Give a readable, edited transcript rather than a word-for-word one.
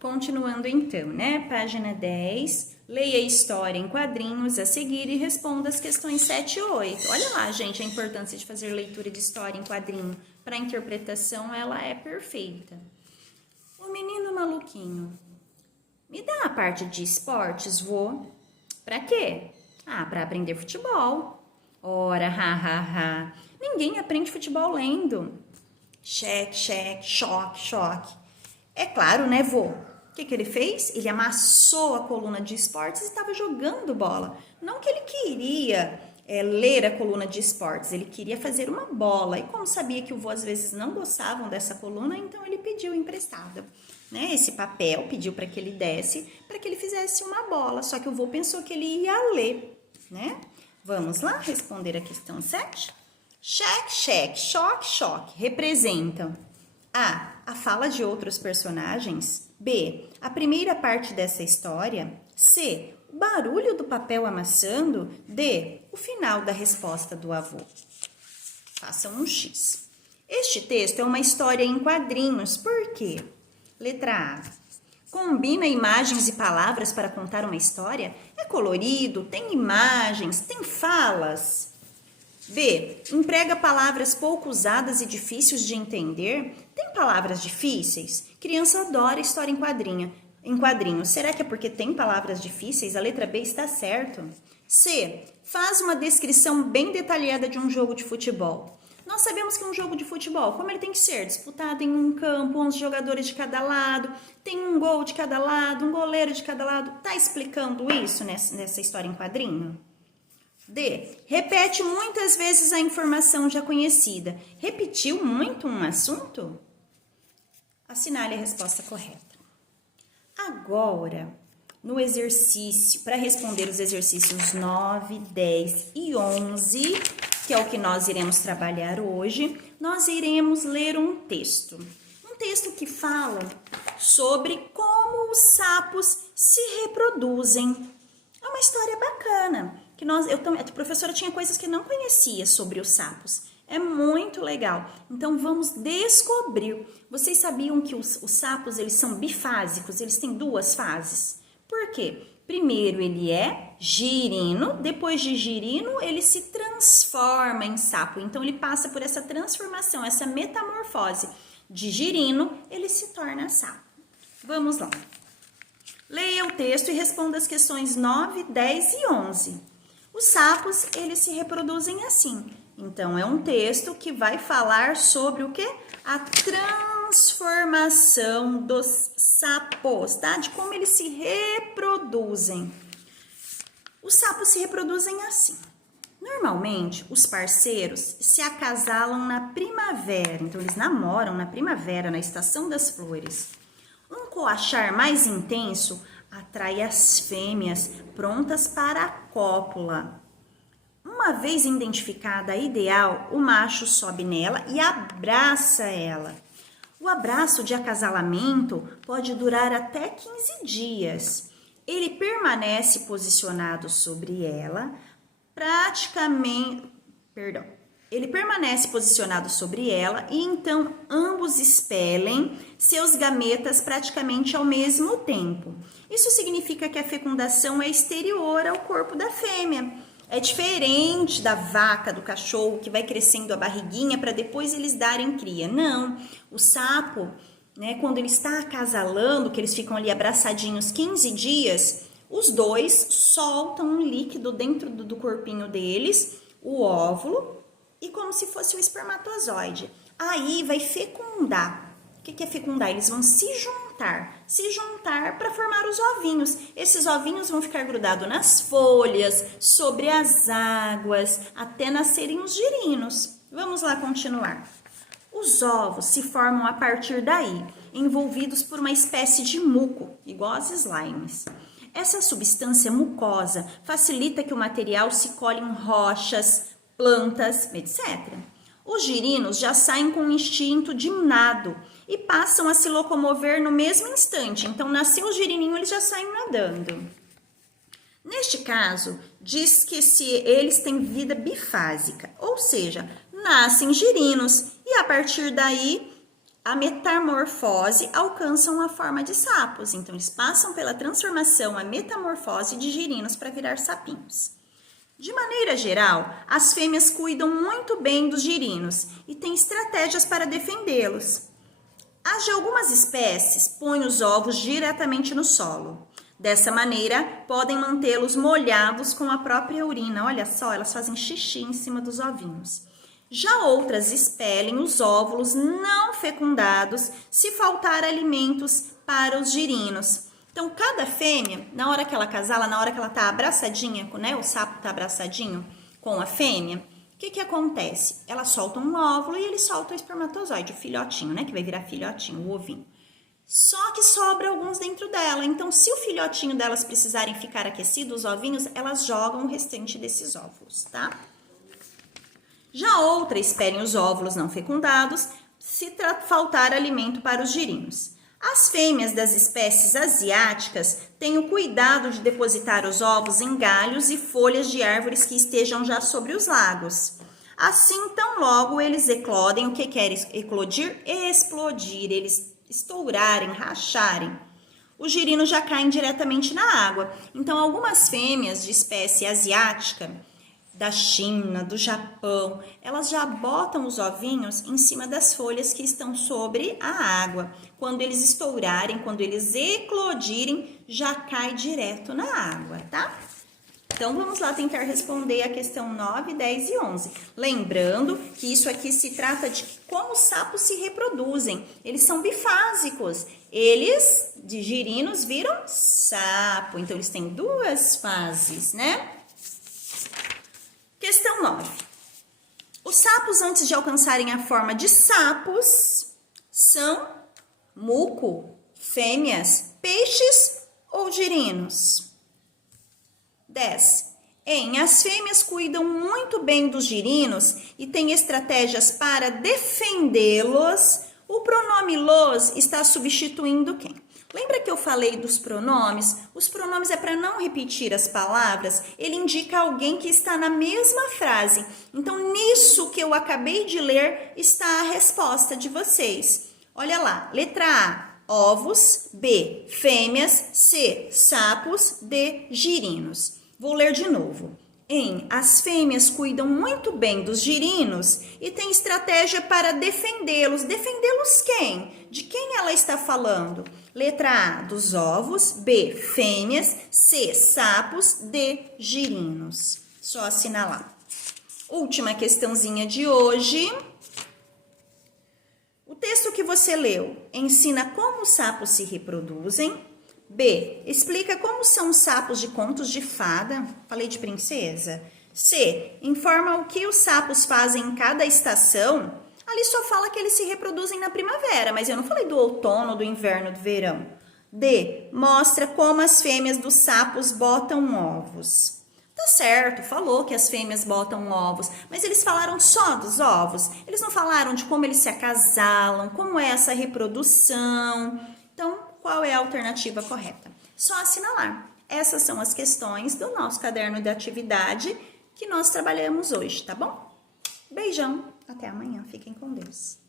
Continuando então, né? Página 10, leia a história em quadrinhos a seguir e responda as questões 7 e 8. Olha lá, gente, a importância de fazer leitura de história em quadrinho. Para a interpretação, ela é perfeita. O menino maluquinho. Me dá a parte de esportes, vô. Pra quê? Ah, para aprender futebol. Ora, ha. Ninguém aprende futebol lendo. Cheque, choque. É claro, né, vô? O que ele fez? Ele amassou a coluna de esportes e estava jogando bola. Não que ele queria ler a coluna de esportes, ele queria fazer uma bola. E como sabia que o vô às vezes não gostavam dessa coluna, então ele pediu emprestado, né? Esse papel, pediu para que ele desse, para que ele fizesse uma bola. Só que o vô pensou que ele ia ler, né? Vamos lá responder a questão 7? Cheque, choque representam A fala de outros personagens. B, a primeira parte dessa história. C, o barulho do papel amassando. D, o final da resposta do avô. Façam um X. Este texto é uma história em quadrinhos. Por quê? Letra A. Combina imagens e palavras para contar uma história? É colorido, tem imagens, tem falas. B. Emprega palavras pouco usadas e difíceis de entender? Tem palavras difíceis? Criança adora história em quadrinhos. Será que é porque tem palavras difíceis? A letra B está certo. C. Faz uma descrição bem detalhada de um jogo de futebol. Nós sabemos que um jogo de futebol, como ele tem que ser? Disputado em um campo, 11 jogadores de cada lado, tem um gol de cada lado, um goleiro de cada lado. Está explicando isso nessa história em quadrinho? D. Repete muitas vezes a informação já conhecida. Repetiu muito um assunto? Assinale a resposta correta. Agora, no exercício, para responder os exercícios 9, 10 e 11, que é o que nós iremos trabalhar hoje, nós iremos ler um texto. Um texto que fala sobre como os sapos se reproduzem. É uma história bacana. A professora tinha coisas que não conhecia sobre os sapos. É muito legal. Então, vamos descobrir. Vocês sabiam que os sapos, eles são bifásicos? Eles têm duas fases. Por quê? Primeiro, ele é girino. Depois de girino, ele se transforma em sapo. Então, ele passa por essa transformação, essa metamorfose. De girino, ele se torna sapo. Vamos lá. Leia o texto e responda as questões 9, 10 e 11. Os sapos, eles se reproduzem assim. Então, é um texto que vai falar sobre o quê? A transformação dos sapos, tá? De como eles se reproduzem. Os sapos se reproduzem assim. Normalmente, os parceiros se acasalam na primavera. Então, eles namoram na primavera, na estação das flores. Um coachar mais intenso atrai as fêmeas prontas para a cópula. Uma vez identificada a ideal, o macho sobe nela e abraça ela. O abraço de acasalamento pode durar até 15 dias. Ele permanece posicionado sobre ela, Ele permanece posicionado sobre ela e então ambos expelem seus gametas praticamente ao mesmo tempo. Isso significa que a fecundação é exterior ao corpo da fêmea. É diferente da vaca, do cachorro, que vai crescendo a barriguinha para depois eles darem cria. Não, o sapo, né, quando ele está acasalando, que eles ficam ali abraçadinhos 15 dias, os dois soltam um líquido dentro do corpinho deles, o óvulo, e como se fosse o espermatozoide. Aí vai fecundar. O que é fecundar? Eles vão se juntar para formar os ovinhos. Esses ovinhos vão ficar grudados nas folhas, sobre as águas, até nascerem os girinos. Vamos lá continuar. Os ovos se formam a partir daí, envolvidos por uma espécie de muco, igual às slimes. Essa substância mucosa facilita que o material se colhe em rochas, plantas, etc. Os girinos já saem com um instinto de nado e passam a se locomover no mesmo instante. Então, nasceu o girininho, eles já saem nadando. Neste caso, diz que eles têm vida bifásica, ou seja, nascem girinos e a partir daí a metamorfose, alcançam a forma de sapos. Então, eles passam pela transformação, a metamorfose de girinos para virar sapinhos. De maneira geral, as fêmeas cuidam muito bem dos girinos e têm estratégias para defendê-los. As de algumas espécies põem os ovos diretamente no solo. Dessa maneira, podem mantê-los molhados com a própria urina. Olha só, elas fazem xixi em cima dos ovinhos. Já outras expelem os óvulos não fecundados se faltar alimentos para os girinos. Então, cada fêmea, na hora que ela casala, na hora que ela está abraçadinha, né, o sapo está abraçadinho com a fêmea, o que acontece? Ela solta um óvulo e ele solta o espermatozoide, o filhotinho, né, que vai virar filhotinho, o ovinho. Só que sobra alguns dentro dela. Então, se o filhotinho delas precisarem ficar aquecidos, os ovinhos, elas jogam o restante desses óvulos, tá? Já outra expelem os óvulos não fecundados se faltar alimento para os girinos. As fêmeas das espécies asiáticas têm o cuidado de depositar os ovos em galhos e folhas de árvores que estejam já sobre os lagos. Assim, tão logo eles eclodem, o que quer eclodir? Explodir, eles estourarem, racharem. Os girinos já caem diretamente na água. Então, algumas fêmeas de espécie asiática, da China, do Japão, elas já botam os ovinhos em cima das folhas que estão sobre a água. Quando eles estourarem, quando eles eclodirem, já cai direto na água, tá? Então, vamos lá tentar responder a questão 9, 10 e 11. Lembrando que isso aqui se trata de como os sapos se reproduzem. Eles são bifásicos. Eles, de girinos, viram sapo. Então, eles têm duas fases, né? Questão 9. Os sapos, antes de alcançarem a forma de sapos, são muco, fêmeas, peixes ou girinos? 10. As fêmeas cuidam muito bem dos girinos e têm estratégias para defendê-los. O pronome los está substituindo quem? Lembra que eu falei dos pronomes? Os pronomes é para não repetir as palavras, ele indica alguém que está na mesma frase. Então, nisso que eu acabei de ler está a resposta de vocês. Olha lá, letra A, ovos, B, fêmeas, C, sapos, D, girinos. Vou ler de novo. As fêmeas cuidam muito bem dos girinos e têm estratégia para defendê-los. Defendê-los quem? De quem ela está falando? Letra A, dos ovos, B, fêmeas, C, sapos, D, girinos. Só assinalar. Última questãozinha de hoje. O texto que você leu ensina como os sapos se reproduzem. B, explica como são os sapos de contos de fada. Falei de princesa. C, informa o que os sapos fazem em cada estação. Ali só fala que eles se reproduzem na primavera, mas eu não falei do outono, do inverno, do verão. D, mostra como as fêmeas dos sapos botam ovos. Tá certo, falou que as fêmeas botam ovos, mas eles falaram só dos ovos. Eles não falaram de como eles se acasalam, como é essa reprodução. Então, qual é a alternativa correta? Só assinalar. Essas são as questões do nosso caderno de atividade que nós trabalhamos hoje, tá bom? Beijão, até amanhã, fiquem com Deus.